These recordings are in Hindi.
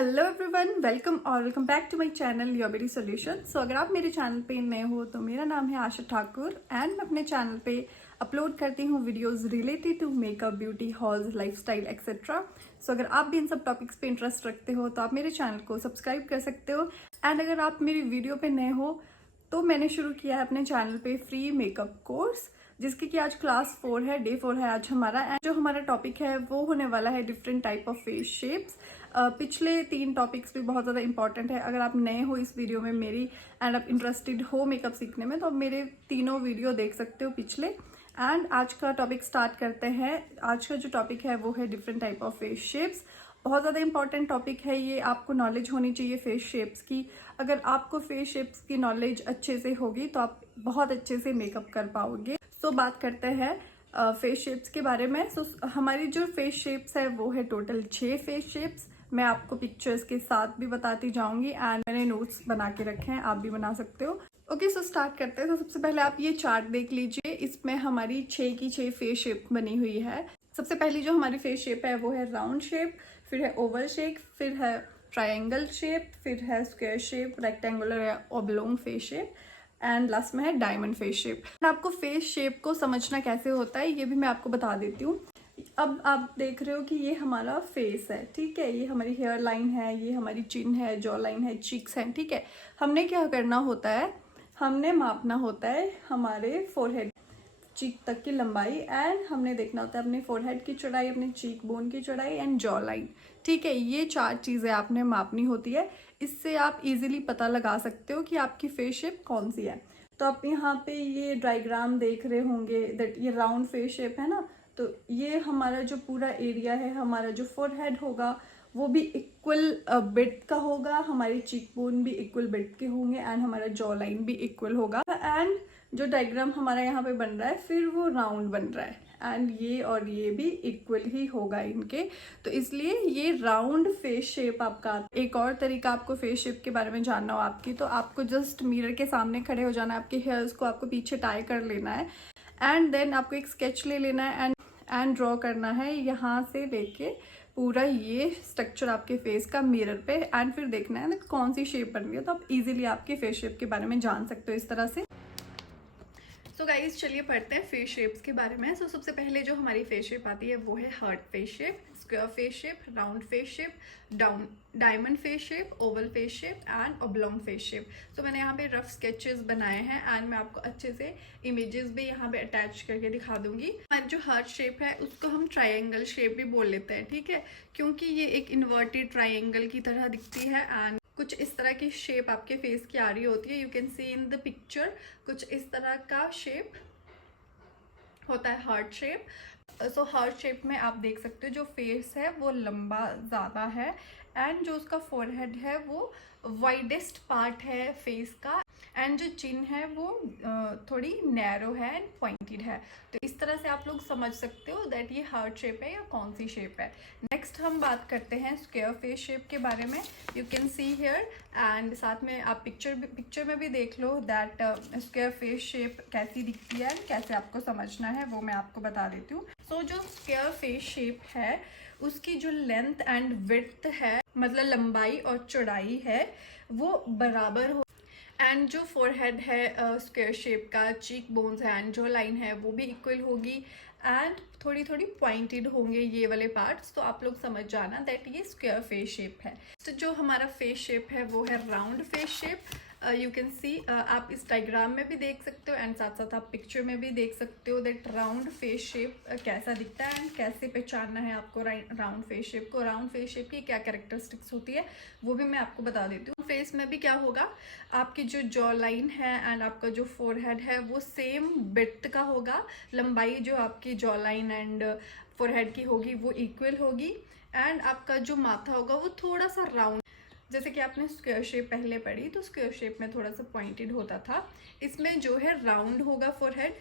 Hello everyone, welcome back to my channel your beauty solution. So अगर आप मेरे चैनल पे नए हो तो मेरा नाम है आशा ठाकुर एंड मैं अपने चैनल पे अपलोड करती हूँ videos related to makeup, beauty, hauls, lifestyle etcetera. So अगर आप भी इन सब टॉपिक्स पे इंटरेस्ट रखते हो तो आप मेरे चैनल को सब्सक्राइब कर सकते हो। एंड अगर आप मेरी वीडियो पे नए हो तो मैंने शुरू किया है अपने चैनल पे फ्री मेकअप कोर्स, जिसकी कि आज क्लास 4 है, डे 4 है आज हमारा। एंड जो हमारा टॉपिक है वो होने वाला है different type of face shapes. पिछले 3 टॉपिक्स भी बहुत ज़्यादा इंपॉर्टेंट है। अगर आप नए हो इस वीडियो में मेरी एंड आप इंटरेस्टेड हो मेकअप सीखने में तो आप मेरे तीनों वीडियो देख सकते हो पिछले। एंड आज का टॉपिक स्टार्ट करते हैं। आज का जो टॉपिक है वो है different type of face shapes. बहुत ज़्यादा इंपॉर्टेंट टॉपिक है ये, आपको नॉलेज होनी चाहिए फेस शेप्स की। अगर आपको फेस शेप्स की नॉलेज अच्छे से होगी तो आप बहुत अच्छे से मेकअप कर पाओगे। सो बात करते हैं फेस शेप्स के बारे में। सो हमारी जो फेस शेप्स है वो है टोटल 6 फेस शेप्स। मैं आपको पिक्चर्स के साथ भी बताती जाऊंगी एंड मैंने नोट्स बना के रखे हैं, आप भी बना सकते हो। ओके, सो स्टार्ट करते हैं। तो सबसे पहले आप ये चार्ट देख लीजिए, इसमें हमारी 6 की 6 फेस शेप बनी हुई है। सबसे पहली जो हमारी फेस शेप है वो है राउंड शेप, फिर है ओवल शेप, फिर है ट्रायंगल शेप, फिर है स्क्वायर शेप, रेक्टेंगुलर या ऑब्लोंग फेस शेप एंड लास्ट में है डायमंड फेस शेप। आपको फेस शेप को समझना कैसे होता है ये भी मैं आपको बता देती हूँ। अब आप देख रहे हो कि ये हमारा फेस है, ठीक है, ये हमारी हेयर लाइन है, ये हमारी चिन है, जॉ लाइन है, चीक्स हैं, ठीक है। हमने क्या करना होता है, हमने मापना होता है हमारे फोरहेड चीक तक की लंबाई एंड हमने देखना होता है अपने फोरहेड की चौड़ाई, अपने चीक बोन की चौड़ाई एंड जॉ लाइन, ठीक है। ये 4 चीज़ें आपने मापनी होती है। इससे आप इजीली पता लगा सकते हो कि आपकी फेस शेप कौन सी है। तो आप यहाँ पे ये डायग्राम देख रहे होंगे दैट ये राउंड फेस शेप है ना। तो ये हमारा जो पूरा एरिया है, हमारा जो फोरहेड होगा वो भी इक्वल बिट का होगा, हमारे चीक बोन भी इक्वल बिट के होंगे एंड हमारा जॉ लाइन भी इक्वल होगा। एंड जो डायग्राम हमारा यहाँ पे बन रहा है फिर वो राउंड बन रहा है एंड ये और ये भी इक्वल ही होगा इनके। तो इसलिए ये राउंड फेस शेप आपका। एक और तरीका आपको फेस शेप के बारे में जानना हो आपकी, तो आपको जस्ट मिरर के सामने खड़े हो जाना है, आपके हेयर्स को आपको पीछे टाई कर लेना है एंड देन आपको एक स्केच ले लेना है एंड ड्रॉ करना है यहाँ से लेके पूरा ये स्ट्रक्चर आपके फेस का मिरर पे एंड फिर देखना है ना कौन सी शेप बन रही है। तो आप इजीली आपके फेस शेप के बारे में जान सकते हो इस तरह से। सो गाइज चलिए पढ़ते हैं फेस शेप्स के बारे में। सबसे पहले जो हमारी फेस शेप आती है वो है heart face shape, square face shape, round face shape, diamond face shape, oval face shape and oblong face shape. तो मैंने यहाँ पे रफ स्केचेस बनाए हैं एंड मैं आपको अच्छे से इमेजेस भी यहाँ पे अटैच करके दिखा दूंगी। जो हार्ट शेप है उसको हम ट्रायंगल शेप भी बोल लेते हैं, ठीक है, क्योंकि ये एक इन्वर्टेड ट्रायंगल की तरह दिखती है एंड कुछ इस तरह की शेप आपके फेस की आ रही होती है। You can see in the picture कुछ इस तरह का शेप होता है heart shape. So heart shape में आप देख सकते हो जो फेस है वो लंबा ज़्यादा है एंड जो उसका फोरहेड है वो वाइडेस्ट पार्ट है फेस का एंड जो चिन है वो थोड़ी नैरो है एंड पॉइंटेड है। तो इस तरह से आप लोग समझ सकते हो दैट ये हार्ट शेप है या कौन सी शेप है। नेक्स्ट हम बात करते हैं स्क्वायर फेस शेप के बारे में। You can see here and साथ में आप पिक्चर में भी देख लो दैट स्क्वायर फेस शेप कैसी दिखती है एंड कैसे आपको समझना है वो मैं आपको बता देती हूँ। सो जो स्क्वायर फेस शेप है उसकी जो लेंथ एंड विड्थ है, मतलब लंबाई और चौड़ाई है, वो बराबर हो एंड जो फोरहेड है स्क्वायर शेप का, चीक बोन्स है एंड जो लाइन है वो भी इक्वल होगी एंड थोड़ी थोड़ी पॉइंटेड होंगे ये वाले पार्ट्स। तो आप लोग समझ जाना दैट ये स्क्वायर फेस शेप है। तो जो हमारा फेस शेप है वो है round face shape. You can see आप इस डायग्राम में भी देख सकते हो एंड साथ साथ आप पिक्चर में भी देख सकते हो दैट राउंड फेस शेप कैसा दिखता है एंड कैसे पहचानना है आपको राउंड फेस शेप को। राउंड फेस शेप की क्या कैरेक्टरिस्टिक्स होती है वो भी मैं आपको बता देती हूँ। फेस में भी क्या होगा, आपकी जो जॉ लाइन है एंड आपका जो फोरहेड है वो सेम विड्थ का होगा, लंबाई जो आपकी जॉ लाइन एंड फोरहेड की होगी वो इक्वल होगी एंड आपका जो माथा होगा वो थोड़ा सा राउंड, जैसे कि आपने स्क्वायर शेप पहले पढ़ी तो स्क्वायर शेप में थोड़ा सा पॉइंटेड होता था, इसमें जो है राउंड होगा फोरहेड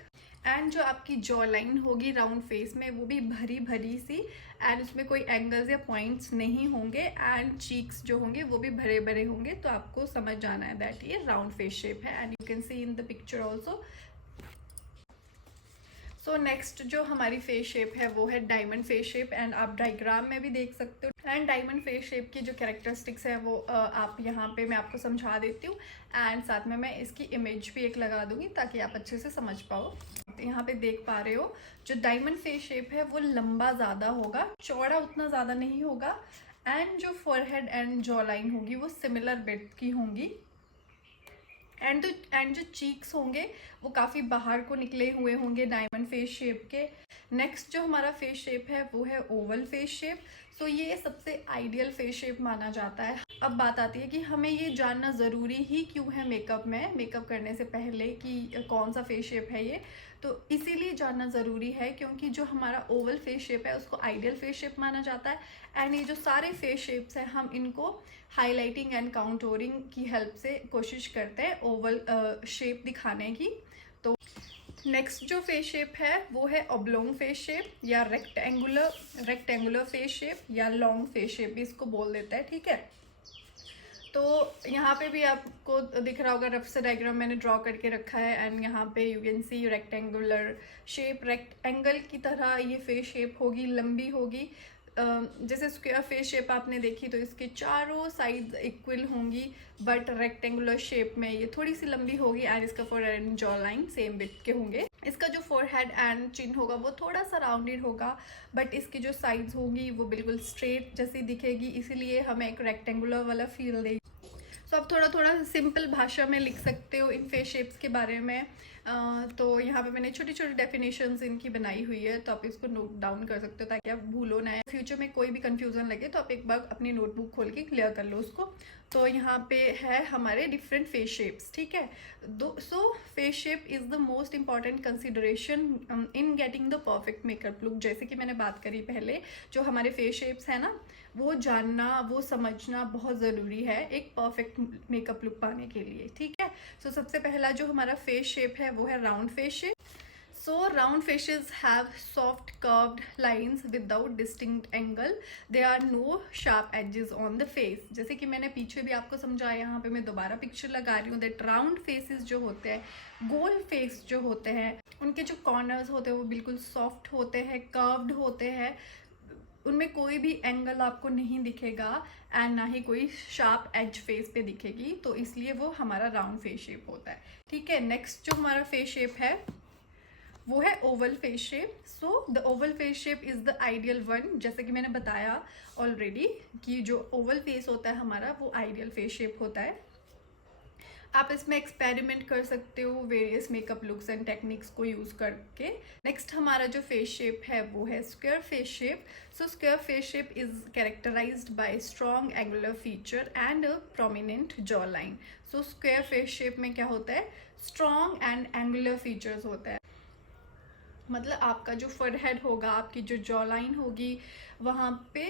एंड जो आपकी जॉ लाइन होगी राउंड फेस में वो भी भरी भरी सी एंड उसमें कोई एंगल्स या पॉइंट्स नहीं होंगे एंड चीक्स जो होंगे वो भी भरे भरे होंगे। तो आपको समझ जाना है दैट ये राउंड फेस शेप है and you can see in the picture also. So next जो हमारी फेस शेप है वो है डायमंड फेस शेप एंड आप डायग्राम में भी देख सकते हो एंड डायमंड फेस शेप की जो कैरेक्टरिस्टिक्स है वो आप यहाँ पे मैं आपको समझा देती हूँ, एंड साथ में मैं इसकी इमेज भी एक लगा दूंगी ताकि आप अच्छे से समझ पाओ। तो यहाँ पे देख पा रहे हो जो डायमंड फेस शेप है वो लंबा ज़्यादा होगा, चौड़ा उतना ज़्यादा नहीं होगा, एंड जो फोरहेड एंड जॉ लाइन होगी वो सिमिलर ब्रेड्थ की होंगी, एंड जो चीक्स होंगे वो काफ़ी बाहर को निकले हुए होंगे डायमंड फेस शेप के। नेक्स्ट जो हमारा फेस शेप है वो है ओवल फेस शेप। सो ये सबसे आइडियल फेस शेप माना जाता है। अब बात आती है कि हमें ये जानना ज़रूरी ही क्यों है मेकअप करने से पहले कि कौन सा फेस शेप है ये, तो इसीलिए जानना ज़रूरी है क्योंकि जो हमारा ओवल फेस शेप है उसको आइडियल फेस शेप माना जाता है, एंड ये जो सारे फेस शेप्स हैं हम इनको हाईलाइटिंग एंड काउंटोरिंग की हेल्प से कोशिश करते हैं ओवल शेप दिखाने की। तो नेक्स्ट जो फेस शेप है वो है ऑब्लोंग फेस शेप या रेक्टेंगुलर फेस शेप या लॉन्ग फेस शेप भी इसको बोल देता है, ठीक है। तो यहाँ पे भी आपको दिख रहा होगा रफ से डायग्राम मैंने ड्रॉ करके रखा है, एंड यहाँ पे you can see rectangular shape, rectangle की तरह ये फेस शेप होगी, लंबी होगी। जैसे स्क्वायर फेस शेप आपने देखी तो इसके चारों साइड इक्वल होंगी, बट रेक्टेंगुलर शेप में ये थोड़ी सी लंबी होगी, एंड इसका forehead and jaw line same width के होंगे। इसका जो फोरहेड एंड चिन होगा वो थोड़ा सा राउंडेड होगा, बट इसकी जो साइड्स होंगी वो बिल्कुल स्ट्रेट जैसी दिखेगी, इसीलिए हमें एक रेक्टेंगुलर वाला फील देगी। सो आप थोड़ा थोड़ा सिंपल भाषा में लिख सकते हो इन फेस शेप्स के बारे में। तो यहाँ पे मैंने छोटी छोटी डेफिनेशंस इनकी बनाई हुई है, तो आप इसको नोट डाउन कर सकते हो ताकि आप भूलो ना। फ्यूचर में कोई भी कंफ्यूजन लगे तो आप एक बार अपनी नोटबुक खोल के क्लियर कर लो उसको। तो यहाँ पे है हमारे डिफरेंट फेस शेप्स, ठीक है। सो face shape is the most important consideration in getting the perfect makeup look. जैसे कि मैंने बात करी पहले, जो हमारे फेस शेप्स है ना वो जानना, वो समझना बहुत ज़रूरी है एक परफेक्ट मेकअप लुक पाने के लिए, ठीक है। सो सबसे पहला जो हमारा फेस शेप है वो है round face shape. So round faces have soft curved lines without distinct angle. There are no sharp edges on the face. जैसे कि मैंने पीछे भी आपको समझाया, यहाँ पे मैं दोबारा पिक्चर लगा रही हूँ। that round faces जो होते हैं, गोल फेस जो होते हैं, उनके जो कॉर्नर्स होते हैं वो बिल्कुल सॉफ्ट होते हैं, कर्व्ड होते हैं, उनमें कोई भी एंगल आपको नहीं दिखेगा, एंड ना ही कोई शार्प एज फेस पे दिखेगी, तो इसलिए वो हमारा राउंड फेस शेप होता है, ठीक है। नेक्स्ट जो हमारा फेस शेप है वो है Oval face shape. So the Oval face shape is the ideal one. जैसे कि मैंने बताया ऑलरेडी कि जो ओवल फेस होता है हमारा वो आइडियल फेस शेप होता है। आप इसमें एक्सपेरिमेंट कर सकते हो various makeup looks and techniques को यूज़ करके। नेक्स्ट हमारा जो फेस शेप है वो है square face shape. So square face shape is characterized by strong angular feature and a prominent jaw line. So square face shape में क्या होता है, स्ट्रॉन्ग एंड एंगुलर फीचर्स होता है, मतलब आपका जो फोरहेड होगा, आपकी जो जॉ लाइन होगी, वहाँ पे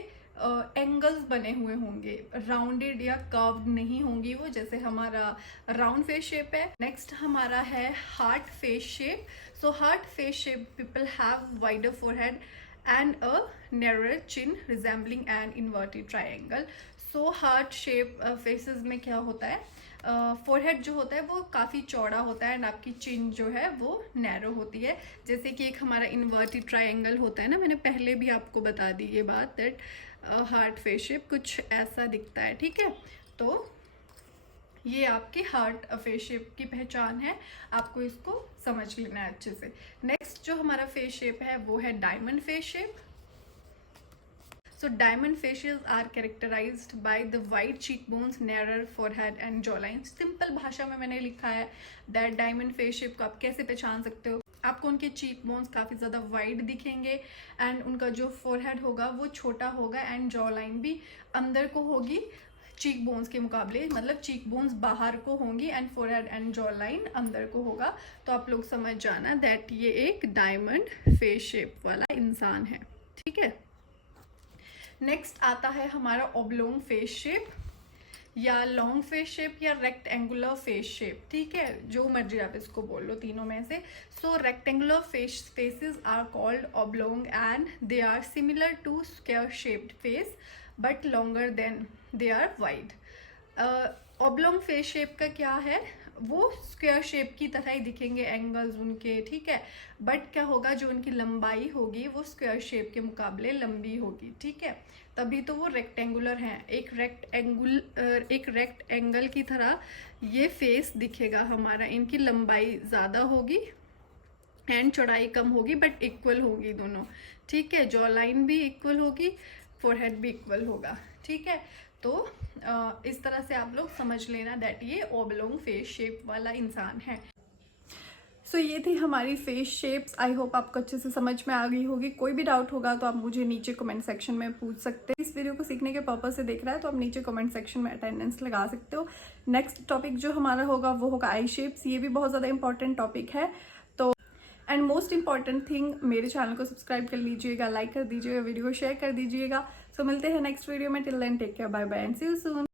एंगल्स बने हुए होंगे, राउंडेड या कर्व्ड नहीं होंगी वो, जैसे हमारा राउंड फेस शेप है। नेक्स्ट हमारा है heart face shape. So heart face shape people have wider forehead and a narrower chin resembling an inverted triangle. So heart shape faces में क्या होता है, फोरहेड जो होता है वो काफ़ी चौड़ा होता है, एंड आपकी चिन जो है वो नैरो होती है। जैसे कि एक हमारा इन्वर्टेड ट्रायंगल होता है ना, मैंने पहले भी आपको बता दी ये बात, दैट हार्ट फेस शेप कुछ ऐसा दिखता है, ठीक है। तो ये आपकी हार्ट फेस शेप की पहचान है, आपको इसको समझ लेना है अच्छे से। नेक्स्ट जो हमारा फेस शेप है वो है diamond face shape. So diamond faces are characterized by the wide cheekbones, narrower forehead and jawline. Simple भाषा में मैंने लिखा है that diamond face shape को आप कैसे पहचान सकते हो। आपको उनके चीक बोन्स काफ़ी ज़्यादा वाइड दिखेंगे, एंड उनका जो फोरहेड होगा वो छोटा होगा, एंड जॉ लाइन भी अंदर को होगी चीक बोन्स के मुकाबले, मतलब चीक बोन्स बाहर को होंगी and forehead and jaw line अंदर को होगा। तो आप लोग समझ जाना दैट ये एक डायमंड फेस शेप वाला इंसान है, ठीक है। नेक्स्ट आता है हमारा ऑब्लोंग फेस शेप या लॉन्ग फेस शेप या रेक्टेंगुलर फेस शेप, ठीक है, जो मर्जी आप इसको बोल लो तीनों में से। So rectangular faces are called oblong and they are similar to square shaped face but longer than they are wide. Oblong face shape का क्या है, वो स्क्वायर शेप की तरह ही दिखेंगे एंगल्स उनके, ठीक है, बट क्या होगा, जो उनकी लंबाई होगी वो स्क्वायर शेप के मुकाबले लंबी होगी, ठीक है। तभी तो वो रेक्टेंगुलर हैं। एक रेक्टेंगल की तरह ये फेस दिखेगा हमारा। इनकी लंबाई ज़्यादा होगी एंड चौड़ाई कम होगी, बट इक्वल होगी दोनों, ठीक है। जॉ लाइन भी इक्वल होगी, फोरहेड भी इक्वल होगा, ठीक है। तो इस तरह से आप लोग समझ लेना दैट ये ओब्लोंग फेस शेप वाला इंसान है। सो ये थी हमारी फेस शेप्स। आई होप आपको अच्छे से समझ में आ गई होगी। कोई भी डाउट होगा तो आप मुझे नीचे कमेंट सेक्शन में पूछ सकते हैं। इस वीडियो को सीखने के पर्पज से देख रहा है तो आप नीचे कमेंट सेक्शन में अटेंडेंस लगा सकते हो। नेक्स्ट टॉपिक जो हमारा होगा वो होगा आई शेप्स। ये भी बहुत ज़्यादा इंपॉर्टेंट टॉपिक है। तो एंड मोस्ट इंपॉर्टेंट थिंग, मेरे चैनल को सब्सक्राइब कर लीजिएगा, लाइक कर दीजिएगा, वीडियो को शेयर कर दीजिएगा। सो मिलते हैं नेक्स्ट वीडियो में। Till then take care, bye bye and see you soon.